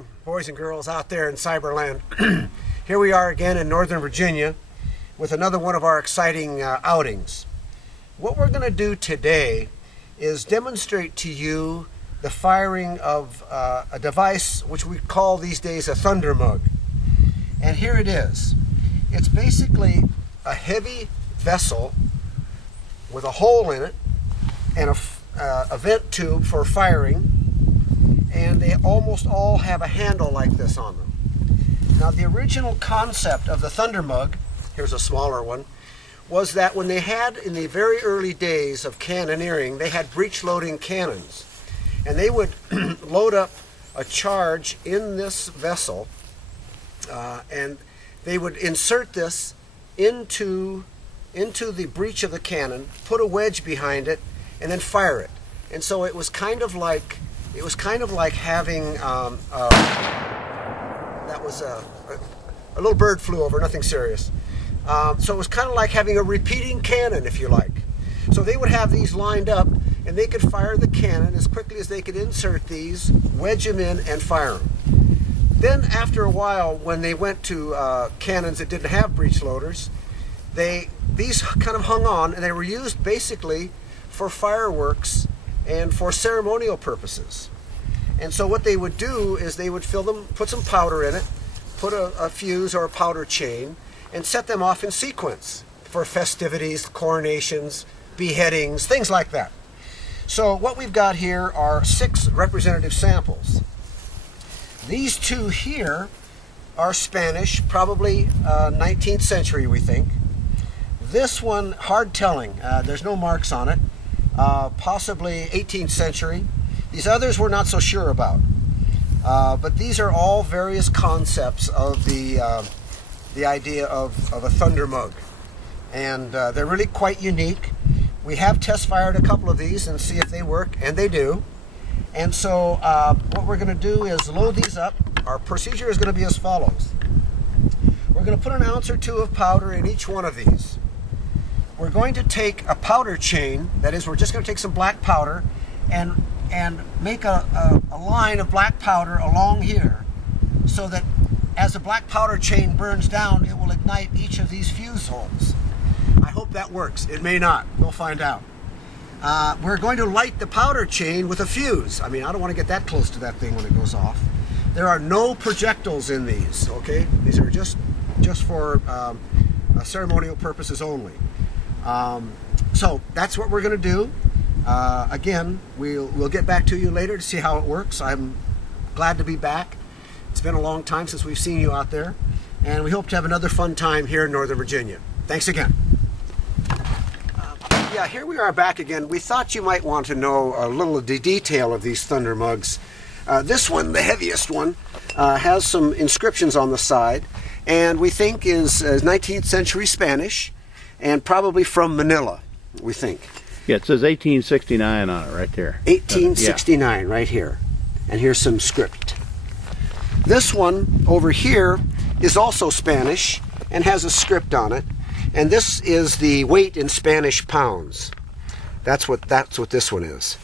morning, boys and girls out there in Cyberland. Here we are again in Northern Virginia with another one of our exciting outings. What we're going to do today is demonstrate to you the firing of a device which we call these days a thunder mug. And here it is. It's basically a heavy vessel with a hole in it and a vent tube for firing, and they almost all have a handle like this on them. Now, the original concept of the thunder mug, here's a smaller one, was that when they had, in the very early days of cannoneering, they had breech loading cannons, and they would load up a charge in this vessel, and they would insert this into the breech of the cannon, put a wedge behind it, and then fire it. And so it was kind of like having that was a little bird flew over, nothing serious. So it was kind of like having a repeating cannon, if you like. So they would have these lined up, and they could fire the cannon as quickly as they could insert these, wedge them in, and fire them. Then after a while, when they went to cannons that didn't have breech loaders, these kind of hung on, and they were used basically for fireworks and for ceremonial purposes. And so what they would do is they would fill them, put some powder in it, put a fuse or a powder chain, and set them off in sequence for festivities, coronations, beheadings, things like that. So what we've got here are 6 representative samples. These 2 here are Spanish, probably 19th century, we think. This one, hard telling, there's no marks on it, possibly 18th century. These others we're not so sure about. But these are all various concepts of the idea of a thunder mug. And they're really quite unique. We have test fired a couple of these and see if they work, and they do. And so what we're going to do is load these up. Our procedure is going to be as follows. We're going to put an ounce or 2 of powder in each one of these. We're going to take a powder chain, that is, we're just going to take some black powder and make a line of black powder along here, so that as the black powder chain burns down, it will ignite each of these fuse holes. I hope that works. It may not. We'll find out. We're going to light the powder chain with a fuse. I mean, I don't want to get that close to that thing when it goes off. There are no projectiles in these, okay? These are just for ceremonial purposes only. So that's what we're going to do. Again, we'll get back to you later to see how it works. I'm glad to be back. It's been a long time since we've seen you out there, and we hope to have another fun time here in Northern Virginia. Thanks again. Yeah, here we are back again. We thought you might want to know a little of the detail of these thunder mugs. This one, the heaviest one, has some inscriptions on the side, and we think is 19th century Spanish, and probably from Manila, we think. Yeah, it says 1869 on it right there. 1869 right here. And here's some script. This one over here is also Spanish and has a script on it. And this is the weight in Spanish pounds. That's what this one is.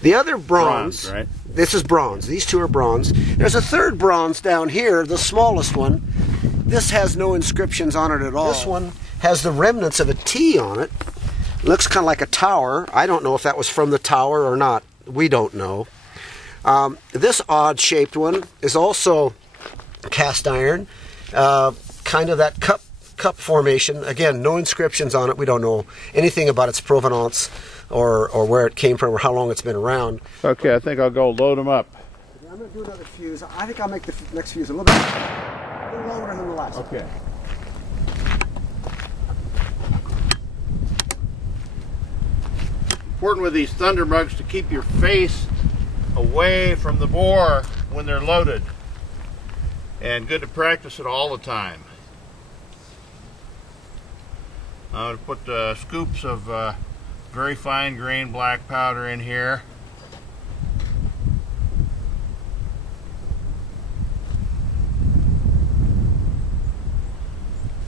The other bronze, right? This is bronze. These 2 are bronze. There's a third bronze down here, the smallest one. This has no inscriptions on it at all. This one has the remnants of a T on it. Looks kind of like a tower. I don't know if that was from the tower or not. We don't know. This odd-shaped one is also cast iron, kind of that cup formation. Again, no inscriptions on it. We don't know anything about its provenance or where it came from or how long it's been around. Okay, I think I'll go load them up. I'm going to do another fuse. I think I'll make the next fuse a little longer than the last. Okay. Important with these thunder mugs to keep your face away from the bore when they're loaded, and good to practice it all the time. I'm going to put scoops of very fine grained black powder in here.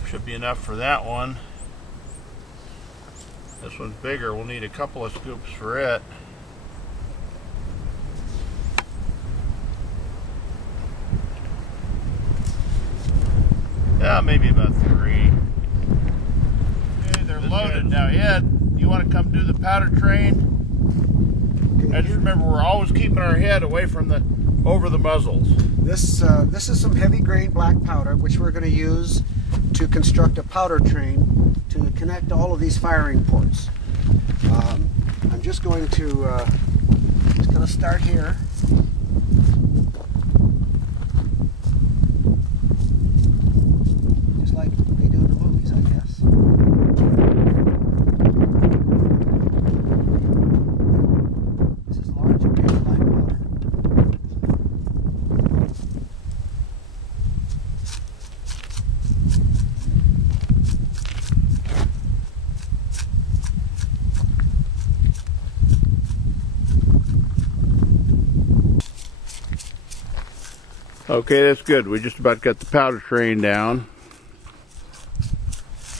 Should be enough for that one. This one's bigger. We'll need a couple of scoops for it. maybe about 3. Okay, they're loaded. Now, Ed, you want to come do the powder train? Okay, I just remember we're always keeping our head away from over the muzzles. This is some heavy grain black powder, which we're going to use to construct a powder train to connect all of these firing ports. I'm just going to start here. Just like they do in the movies, I guess. This is large grain black powder. Okay, that's good. We just about got the powder train down.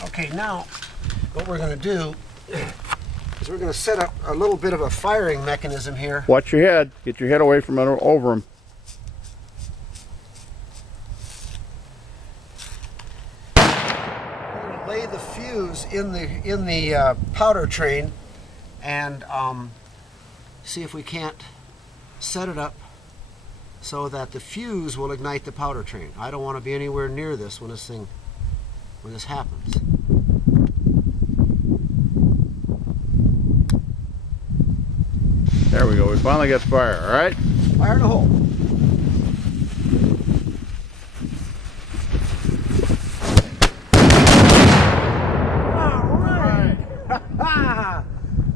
Okay, now what we're going to do is we're going to set up a little bit of a firing mechanism here. Watch your head. Get your head away from over them. We're going to lay the fuse in the powder train and see if we can't set it up so that the fuse will ignite the powder train. I don't want to be anywhere near this when this happens. There we go. We finally got fire. All right. Fire in the hole. All right.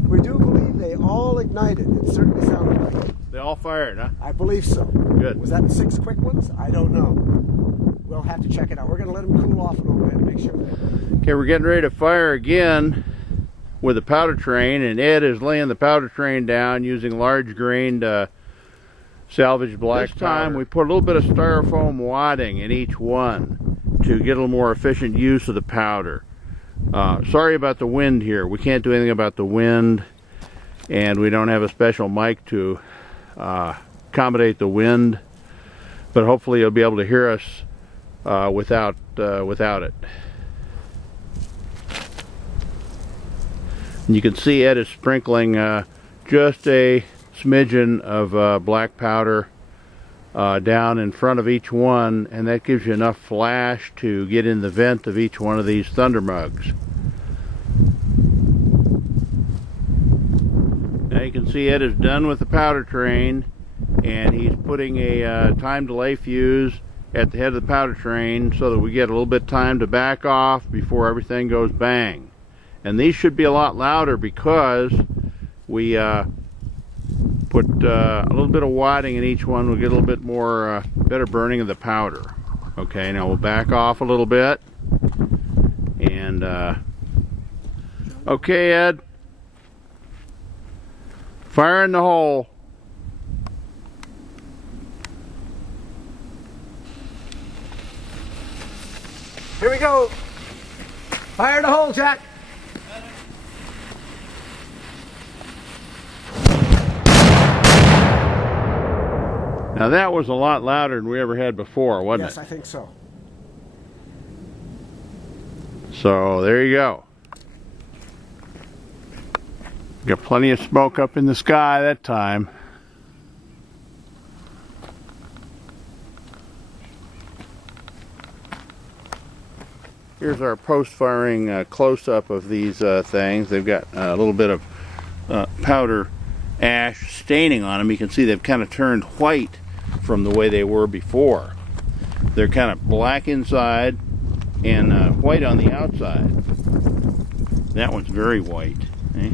We do believe they all ignited. It certainly sounded like it. They all fired, huh? I believe so. Good. Was that 6 quick ones? I don't know. We'll have to check it out. We're going to let them cool off a little bit and make sure. Okay, we're getting ready to fire again with the powder train, and Ed is laying the powder train down using large grained salvage black powder. This time we put a little bit of styrofoam wadding in each one to get a little more efficient use of the powder. Sorry about the wind here. We can't do anything about the wind, and we don't have a special mic to accommodate the wind, but hopefully you'll be able to hear us without it. And you can see Ed is sprinkling just a smidgen of black powder down in front of each one, and that gives you enough flash to get in the vent of each one of these thunder mugs. Now you can see Ed is done with the powder train, and he's putting a time delay fuse at the head of the powder train so that we get a little bit of time to back off before everything goes bang. And these should be a lot louder because we put a little bit of wadding in each one. We'll get a little bit more better burning of the powder. Okay, now we'll back off a little bit. And okay, Ed, fire in the hole. Here we go. Fire in the hole, Jack. Now that was a lot louder than we ever had before, wasn't it? Yes, I think so. So there you go. Got plenty of smoke up in the sky that time. Here's our post-firing close-up of these things. They've got a little bit of powder ash staining on them. You can see they've kind of turned white from the way they were before. They're kind of black inside and white on the outside. That one's very white. Eh?